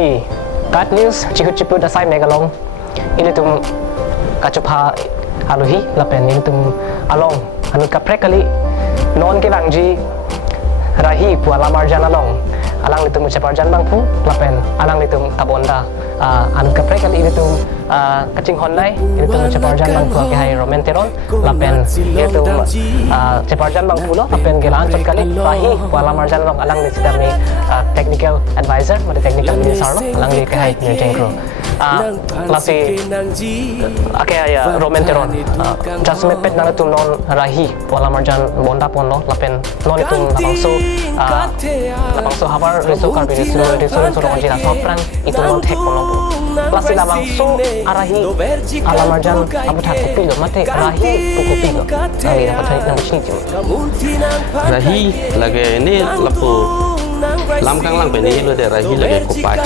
ni kat news cihut asai megalong ini tum kacupa aluhi lapen ini tum along anu kaprek kali non ke bangji rahi pu alamar janalong alang litum ceparjan bangpu lapen alang litum tabonda anu kaprek kali ini tum kacing honai ini tum ceparjan bangpu ke hai romenteron lapen itu ceparjan bangpu lo lapen gelan cot kali rahi pu alamar janalong alang li sidami technical advisor mate technical minister lo alang li ke hai ni jengkro lasi ya romenteron jasme pet nang tu non rahi pola marjan bonda pono lapen non itu labangso habar reso karbi reso ron jila sopran itu non tek pono lasi labangso arahi ala marjan abu tak kopi lo mate rahi tu kopi lo lagi dapat nang chini rahi lagi ini lapu lam kang lang pen ini lo de rahi lagi kopai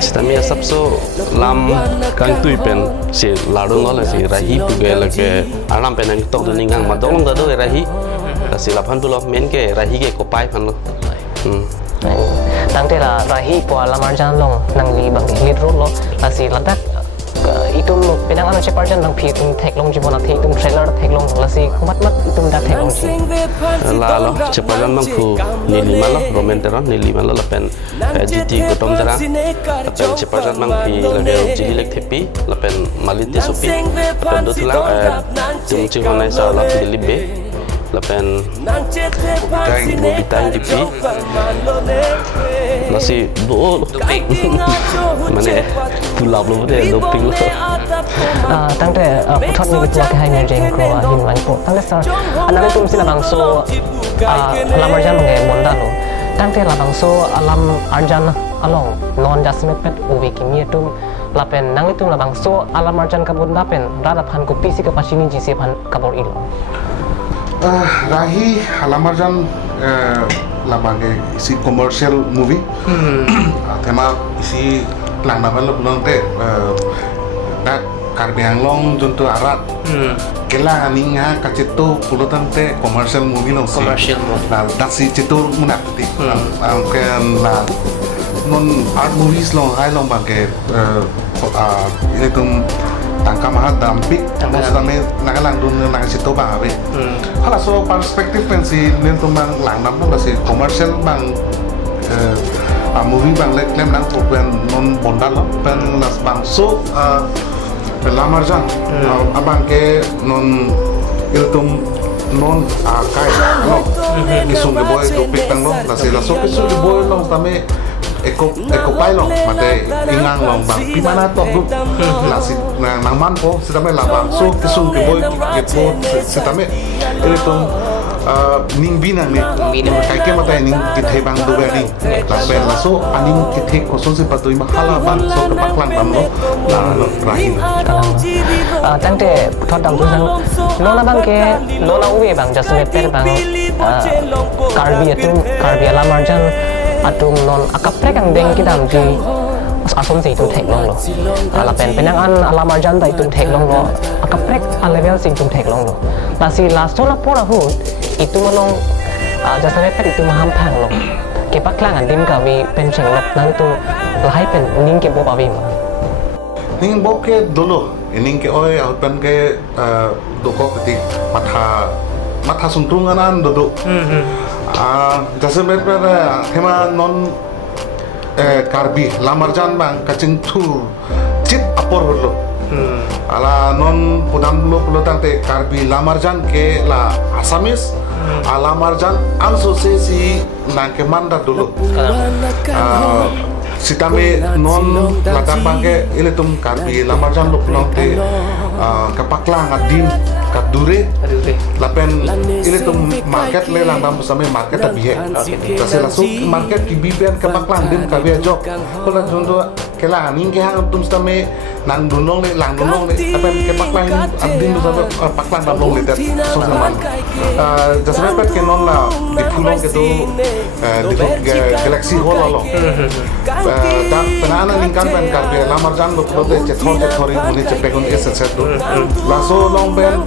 sistemnya sabso lam kang tui pen si lalu nol si rahi puge lagi alam pen yang tok duning kang madong dado rahi si lapan tu lo men ke rahi ke kopai pan lo tang te la rahi po alamar jan long nang li bang li ro lo la si ladak itum pinang anu ceparjan nang pi tum tek long jibona te itum trailer tek long la si kumat itum da tek long ji la lo ceparjan bang pu ni lima lo romenteron ni lima lo lapen GT gotom jara lapen ceparjan bang pi lage jili lek tepi lapen malit te supi lapen do tulang tum cihonai sa la jili be lapen kain bobitang dipi nasi do mana pulau lo de do ping lo tang te putot ni bitua ke hai ni jeng kro hin wan po tang te sar anang tum sila bangso alam arjan nge monda lo tang te la bangso alam arjan along non jasme pet uwi kimi tum lapen nang itum la bangso alam arjan kabon dapen rada phan ko pisi ka pasini ji se phan kabor ilo Rahi Halamarjan labage isi commercial movie tema isi lang naban lo pulang te dak Karbi Anglong juntu arat kela aninga kacitu pulutan te commercial movie lo commercial la dasi citu munak ti kan la non art movies lo hai lo bage ini tum tangka mahat dampik maksudnya nagalang dunia nagasitu bang abe hala so perspektif pensi nentu bang lang nampu si komersial bang movie bang lem nang program non bondal pen las bang so pelamarjan abang ke non iltum non kai no isung ke boy topik tang no la so isung ke boy no tame eko pailo mate ingang long bang pimana to grup lasi nang manpo sidame labang so kisung ke boy gitu sidame itu ning binang ni kai ke mate ning kithe bang do bani la ben la so aning kithe koson si patoi mahala bang so ke paklan bam lo rahim tang te putot dam tu sang nona bang ke nona uwe bang jasme per bang karbi alamarjan atum non akaprek ang deng kita di asum si itu tek long lo ala pen penangan ala marjan da itu tek long lo akaprek ala level sing itu tek long lo lasi last la pora hu itu malong jasa pet itu maham phang lo ke paklang an dim ka wi pen cheng lap nang itu lahai pen ning ke bo bawi ma ning bo ke dolo ning ke oi pen ke doko keti matha suntung anan dodo jasme per hema non karbi lamarjan bang kacing tur chit apor holo ala non pudam lo pulotang te karbi lamarjan ke la asamis alamarjan anso se si nangke manda dulu sitame non latar bangke ini tum karbi lamarjan lo pulang te kapaklang adim kadure lapen ini tum market le lang dam sampai market tabihe kasi langsung market ki bibian kapaklang dim kabia jok kalau contoh kela aning ke hang tum sampai nang dunong le lang dunong le lapen kapaklang adim sampai paklang dam long le tet so zaman jasme pet ke non la di pulong ke tu di galaxy holo lo dan penana lingkan pen karbe lamar jan lo pro de cetori muni cepekun eset do laso long pen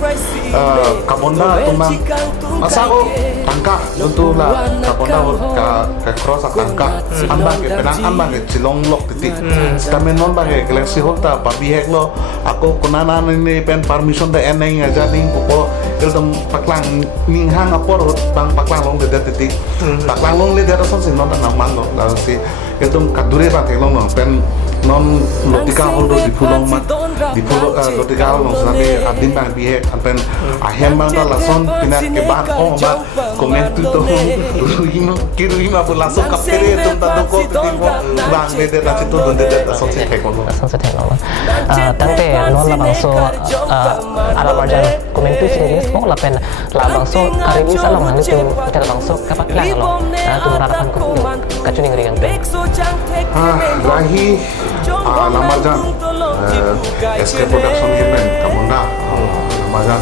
kabonda tumang masako tangka untuk la kabonda ka cross tangka ambang ke penang ambang ke cilong lok titik stamen non bang galaxy holta babi hek lo aku kunana ni pen permission da eneng aja ning ko iltum paklang ning hang apor bang paklang long de titik paklang long le de rason sin non nang mang lo la si iltum kadure ba ke long no pen non lotika holdo di pulau lotika holdo sabe adin bang bihe pen ahem bang ta lason pina ke ban ba komen tu to kiru hima bu lason kapere tum ta doko tipo bang de da situ donde de lason se ke kono lason se tekno tang te non la bangso ala marjan komen tu series mo la pen la bangso karibi salong nang tu te la bangso kapak lang lo tu harapan ko kacuning ringan te lahi Lamajan SK Production Himen Kamunda Lamajan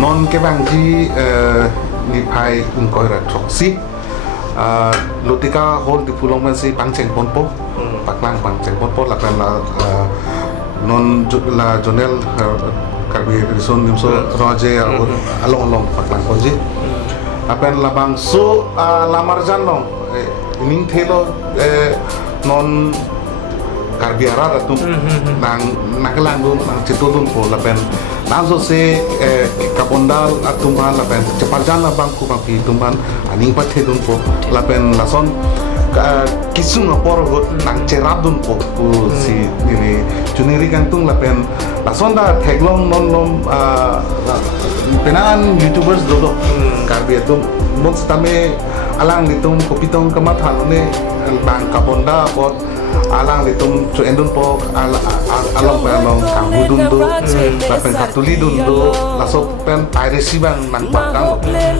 non ke bangji ni pai ungkoi ra troksi lotika hol di pulau masih pangceng ponpo paklang pangceng ponpo lakan la non la jonel karbi rison nimso roje along paklang ponji apen labang so lamarjan long ning thelo non karbiara ratu nang nakalang dun nang citudun po lapen nazo se kapondal atumban lapen ceparjan la bangku bangki tumban aning pathe dun po lapen lason kisung apor got nang cerab dun po si ini juniri kantung lapen lason da theglong non lom penan youtubers dodo karbiatum mon stame alang ditum kopitong kamat halune bang kaponda pot alang ditum cu endun po along balong kang budun do lapen katuli dun do lasok pen piracy bang nang bakang pen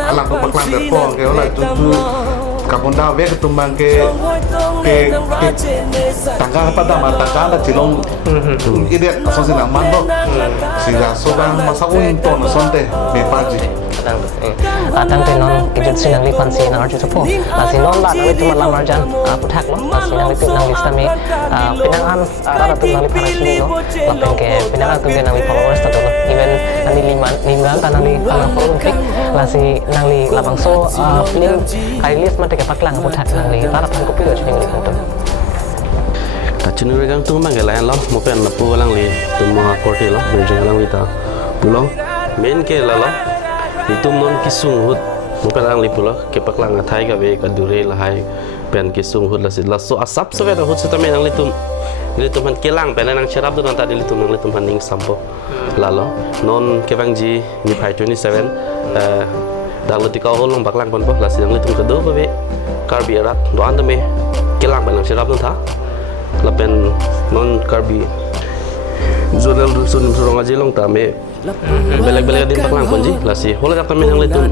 alang po paklang depo ke ola tutu kaponda ve ketumbang ke tangga pada mata tangga cilong ide aso sinang mando sila sobang masawin to no sonte me paji tang te non kejut sinang lipan si nang arju sepo la si non la nang itu malam marjan putak lo la si nang itu nang lista me pinangan rara tu nang lipan asli lo lapen ke pinangan tu nang li followers tu lo even nang li lima ta nang li follow klik la si nang li labang so link kai list mate ke paklang putak nang li rara pan kopi lo chuning li kontu kacuni regang tu mangelayan lo mo pen lapu lang li tu mo korti lo berjeng lang li ta pulang main ke lalo itu non kisung hut mungkin lang lipulo kepak lang atai ka be ka dure lahai pen kisung hut lasit laso asap so vera hut setame nang litum han kelang pen nang cerap tu nang tadi litum nang litum han ning sampo lalo non kebangji ni pai 27 dang lutika holong baklang pon po lasit nang litum kedo be karbi erat doan tame kelang pen nang cerap tu tha lapen non karbi zonal rusun surong aja long tame belak-belak din paklang ponji lasi hola kata men yang litum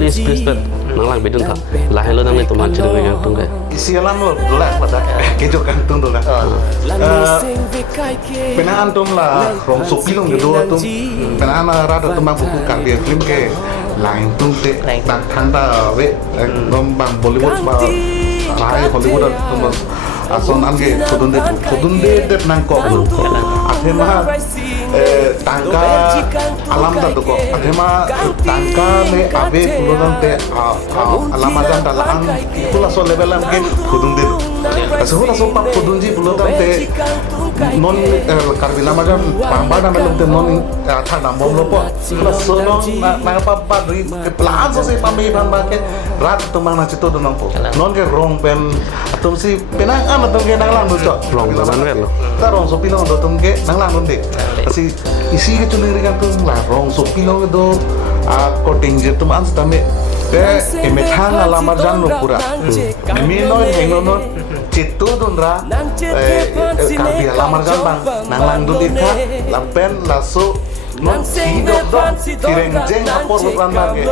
please pet nang lang bidun tha lah hello nang litum han ciri yang tung deh isialan lo dola pada kejo kantung dola penaan tum la rong sopilong gedo tum penaan rada tum buku karya film ke lain tum te tak thanda we nom bang Bollywood ba rai Hollywood tum ason ange kodunde det nang ko athema tangka alam ta to ko athema tangka le abe pulodon te alam ajan dalang itulah so levelan ke kodunde asehula so pak kodunji pulodon te non karbila majan pambana melum te non thana mom lopo plus so non na pa ri plan so se pami ban ba ke rat to mang na chito do nang po non ke rong pen atum si penang an atum ke nang lang do chok rong ban wer lo ta rong so pilong do tum ke nang lang de asi isi ke chuliri kan tum la rong so pilong do ko danger tum an stame te emethang alamar jan no pura me no hengno no chitu dunra karbi alamar jan bang nang lang do dikha lampen laso non hidup dong kireng jeng apor bukan lagi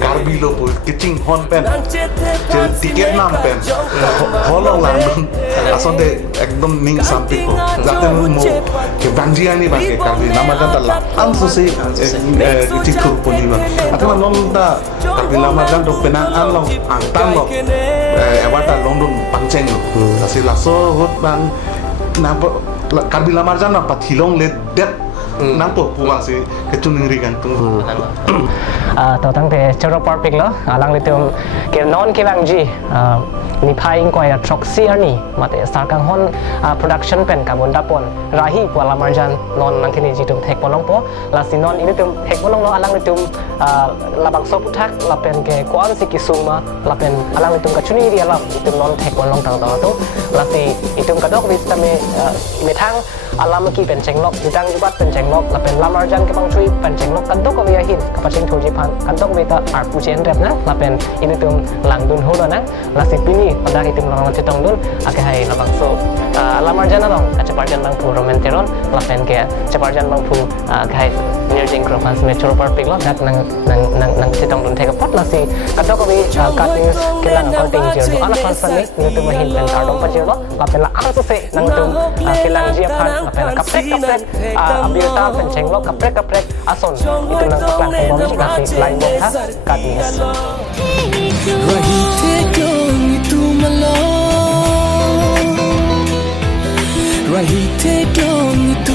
karbilo pun kecing hon pen jadi tiket nam pen holong landun asonde ekdom ning sampai ko jate mau ke banjiani bang ke karbi nama janta la anso se kecik puni bang atau non da karbi nama janta penang along angtang lo ewata london panceng lo kasi laso hot bang nampak karbi nama janta pathilong le det nampak puang si kecuning ringan tu tàu tăng thế cho nó part pick lo lang le tum ke non ke bang ji ni phai ing koi truck siar ni mate star kang hon production pen carbon dapon rahi pala marjan non nang thini ji tum thek polong po la sinon ini tum thek polong lo alang le tum la bang so puthak la pen ke kwang si kisuma la pen alang le tum ka chuni ri ala tum non thek polong tang tang tu la si itum ka dok vis ta me thang alam ki pen chenglok ditang jubat pen chenglok la pen la marjan ke bang chui pen chenglok kan dok ka wi hin ka paching thoji pan kan dok wi ta ar pu chen rep na la pen ini tum lang dun ho na la si pini pada itum lang chetong dun ake hai la bang so la marjan na dong ka chaparjan bang pu romenteron la pen ke chaparjan bang pu kai near jing kropas metro par pik lo dat nang chetong dun thek pot la si kan dok ka wi cutting ke lang cutting je du ala pan san ni tum hin pen tar dong pa je lo la pen la ar so se nang tum ke lang je pan la pen kaprek ambil ta pen chenglok kaprek ason itu nang paklan kong bom si kasi lain bom ha katnis Rahite dong itu malam Rahite dong itu